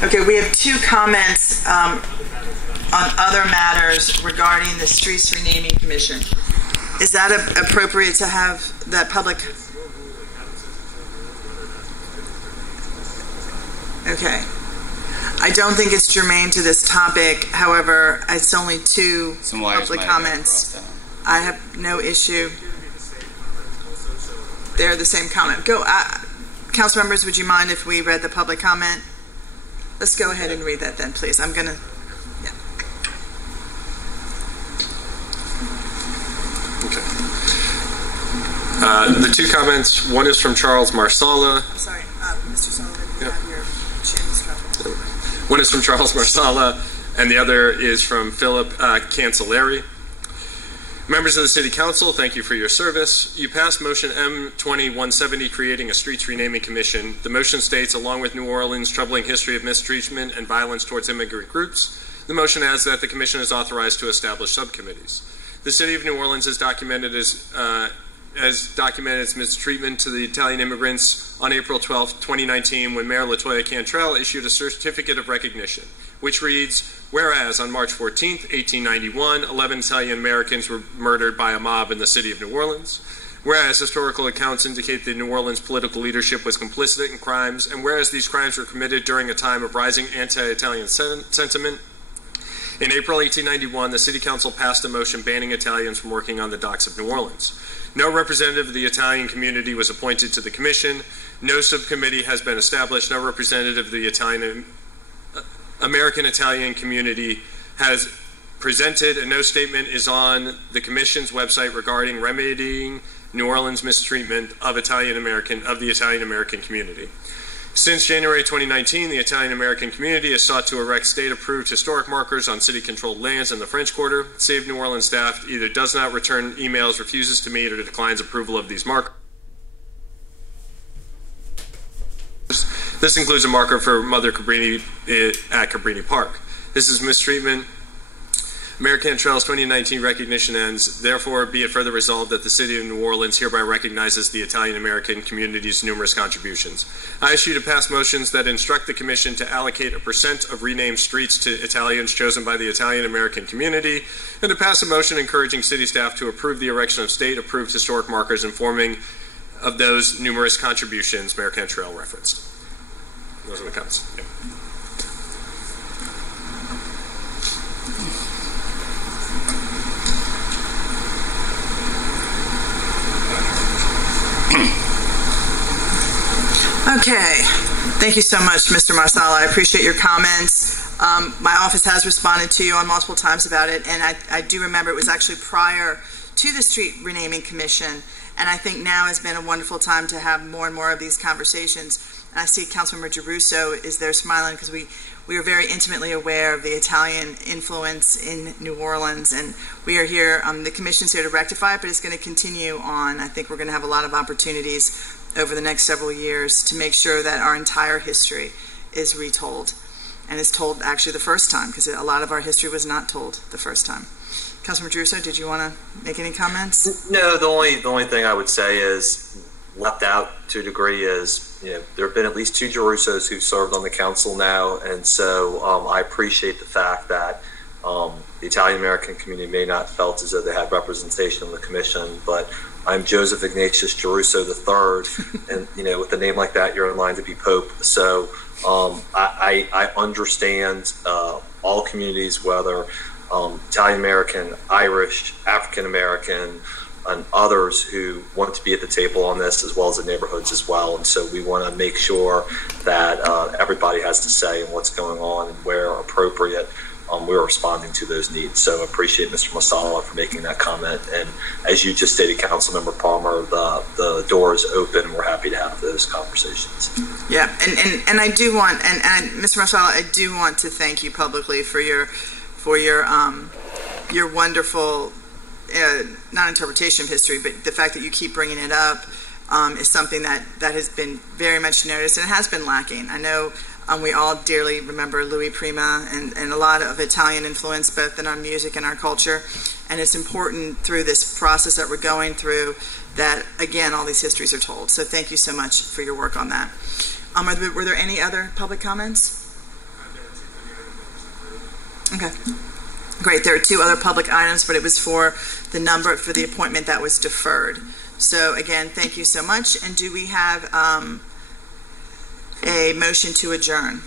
Okay, we have two comments on other matters regarding the Streets Renaming Commission. Is that appropriate to have that public? Okay. I don't think it's germane to this topic. However, it's only two public comments. I have no issue. They're the same comment. Go, council members, would you mind if we read the public comment? Let's go ahead and read that then, please. I'm going to, yeah. Okay. The two comments, one is from Charles Marsala. Sorry, Mr. Sullivan, you have your chin's trouble. One is from Charles Marsala, and the other is from Philip Cancelleri. Members of the City Council, thank you for your service. You passed Motion M-20-170, creating a Streets Renaming Commission. The motion states, along with New Orleans' troubling history of mistreatment and violence towards immigrant groups, the motion adds that the Commission is authorized to establish subcommittees. The City of New Orleans has documented its mistreatment to the Italian immigrants on April 12, 2019, when Mayor LaToya Cantrell issued a certificate of recognition, which reads, whereas on March 14, 1891, 11 Italian Americans were murdered by a mob in the city of New Orleans. Whereas historical accounts indicate that New Orleans political leadership was complicit in crimes, and whereas these crimes were committed during a time of rising anti-Italian sentiment, in April 1891, the City Council passed a motion banning Italians from working on the docks of New Orleans. No representative of the Italian community was appointed to the commission. No subcommittee has been established. No representative of the American Italian community has presented, and no statement is on the Commission's website regarding remedying New Orleans mistreatment of the Italian American community. Since January 2019, the Italian American community has sought to erect state-approved historic markers on city-controlled lands in the French Quarter. The City of New Orleans staff either does not return emails, refuses to meet, or declines approval of these markers. This includes a marker for Mother Cabrini at Cabrini Park. This is mistreatment. Mayor Cantrell's 2019 recognition ends. Therefore, be it further resolved that the City of New Orleans hereby recognizes the Italian American community's numerous contributions. I ask you to pass motions that instruct the Commission to allocate a percent of renamed streets to Italians chosen by the Italian American community, and to pass a motion encouraging city staff to approve the erection of state-approved historic markers informing of those numerous contributions Mayor Cantrell referenced. Those are the comments. Yeah. Okay, thank you so much, Mr. Marsala. I appreciate your comments. My office has responded to you on multiple times about it, and I do remember it was actually prior to the Street Renaming Commission, and I think now has been a wonderful time to have more and more of these conversations. And I see Councilmember Giarrusso is there smiling because we are very intimately aware of the Italian influence in New Orleans, and we are here, the Commission's here to rectify it, but it's going to continue on. I think we're going to have a lot of opportunities over the next several years to make sure that our entire history is retold, and is told actually the first time, because a lot of our history was not told the first time. Councilmember Giarrusso, did you want to make any comments? No, the only thing I would say is, left out to a degree, is there have been at least two Giarrussos who've served on the council now, and so I appreciate the fact that the Italian American community may not have felt as though they had representation on the commission, but I'm Joseph Ignatius Giarrusso III, and with a name like that, you're in line to be Pope. So I understand all communities, whether Italian American, Irish, African American, and others who want to be at the table on this, as well as the neighborhoods as well. And so we want to make sure that everybody has to say in what's going on and where appropriate. We're responding to those needs. So I appreciate Mr. Marsala for making that comment. And as you just stated, Councilmember Palmer, the door is open. We're happy to have those conversations. Yeah, and I do want, and Mr. Marsala, I do want to thank you publicly for your wonderful, not interpretation of history, but the fact that you keep bringing it up is something that has been very much noticed, and it has been lacking. I know we all dearly remember Louis Prima and a lot of Italian influence both in our music and our culture, and it's important through this process that we're going through that, again, all these histories are told. So thank you so much for your work on that. Were there any other public comments? Okay. Great. There are two other public items, but it was for the number for the appointment that was deferred. So again, thank you so much. And do we have a motion to adjourn?